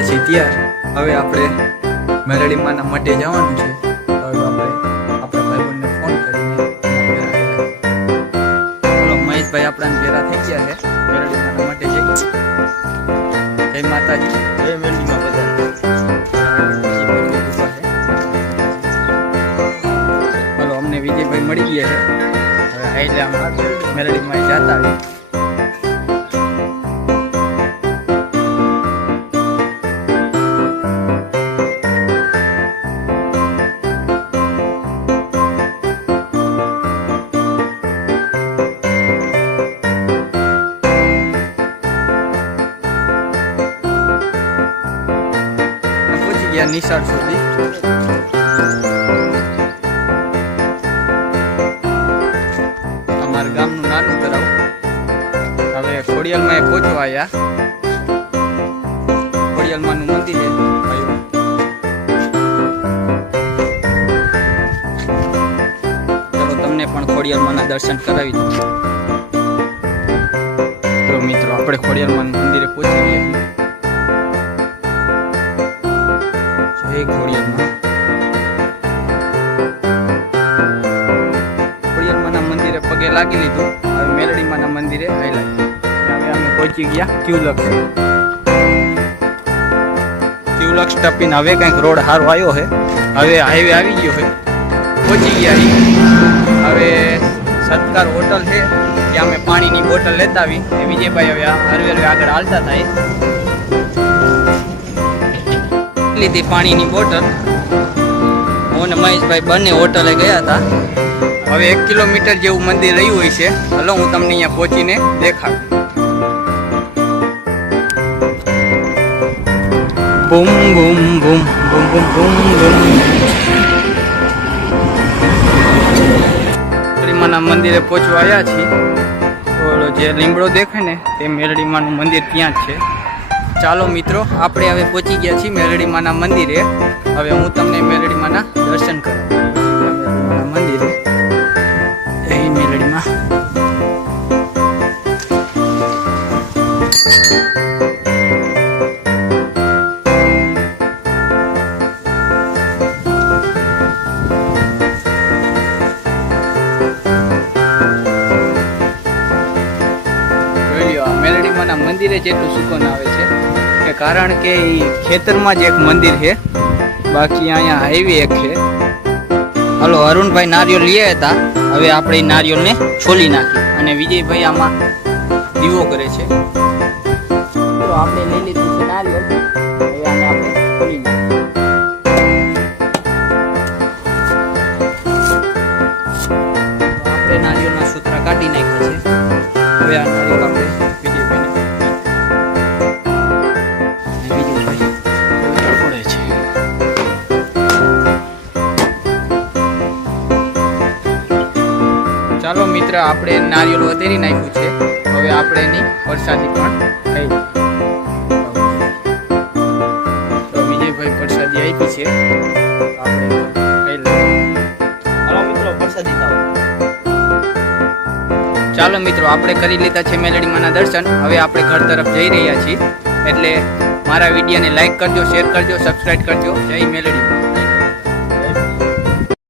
ગયા છીએ ત્યાં. હવે આપણે મેરડીમાના મઢે જવાનું છે. હવે આપણે આપણા ભાઈબંધને ફોન કરીને બોલો મહેશભાઈ આપણા ભેરા થઈ ગયા છે. મેરડીમાના મઢે જઈ. જય માતાજી. જય મેરડીમાં બધા. બોલો અમને વિજયભાઈ મળી ગયા છે. હવે એટલે આમ મેરડીમાં જતા આવી. નિશાળ સુધી અમારા ગામનું નાનું તળાવ. હવે ખોડિયાલમાં પહોંચવા આવ્યા. ખોડિયાલમાંનું મંદિર છે. ચલો તમને પણ ખોડિયાલમાંના દર્શન કરાવી દઉં. તો મિત્રો આપણે ખોડિયાલમાંનું મંદિરે પહોંચી ગયા. જય ખોડિયાલમાં. ખોડિયાલમાંના મંદિરે પગે લાગી લીધું. હવે મેરડીમાંના મંદિરે હાલ્યા. હવે અમે પહોંચી ગયા ક્યુલક્ષ ટપીને હવે કંઈક રોડ સારો આવ્યો છે. હવે હાઈવે આવી ગયો છે. પહોંચી ગયા. હવે સત્કાર હોટલ છે ત્યાં અમે પાણીની બોટલ લેતા આવી. વિજયભાઈ હવે હરવે આગળ હાલતા થાય. લીધી પાણીની બોટલ. હું અને મહેશભાઈ બંને હોટલે ગયા હતા. હવે 1 કિલોમીટર જેવું મંદિર રહ્યું હોય છે. હલો હું તમને અહીંયા પહોંચીને દેખાડું. બૂમ બૂમ બૂમ બૂમ બૂમ બૂમ બૂમ. મેરડીમાના મંદિરે પહોંચવા આવ્યા છીએ. તો જે લીમડો દેખાય ને તે મેરડીમાનું મંદિર ત્યાં જ છે. ચાલો મિત્રો આપણે હવે પહોંચી ગયા છીએ મેરડીમાના મંદિરે. હવે હું તમને મેરડીમાના દર્શન કરાવું. મંદિરે એ મેરડીમાં મેરડીમાના મંદિરે જેટલું સુકૂન આવે છે કે કારણ કે ખેતરમાં જ એક મંદિર છે. બાકી અહીંયા હાઈવે એક છે. હલો અરુણભાઈ નારિયેળ લઈ હતા. હવે આપણે નારિયેળને છોલી નાખી અને વિજયભાઈ આમાં દીવો કરે છે. તો આપણે લઈ લીધું છે નારિયેળ. હવે આને આપણે છોલી નાખીએ. આપણે નારિયેળના સૂત્રા કાઢી નાખ્યા છે. હવે આ નારિયેળ આપણે ચાલો મિત્ર આપણે નારિયેળ વધેરી નાખ્યું છે. હવે આપણે એની પ્રસાદી પણ ખાઈ. તો વિજયભાઈ પ્રસાદી આપી છે. આપણે ખાઈ લઈએ. હાલો મિત્રો પ્રસાદી ખાઓ. ચાલો મિત્રો આપણે કરી લીધા છે મેરડીમાના દર્શન. હવે આપણે ઘર તરફ જઈ રહ્યા છીએ. એટલે મારા વિડીયોને લાઈક કરજો, શેર કરજો, સબસ્ક્રાઈબ કરજો. જય મેરડીમાં.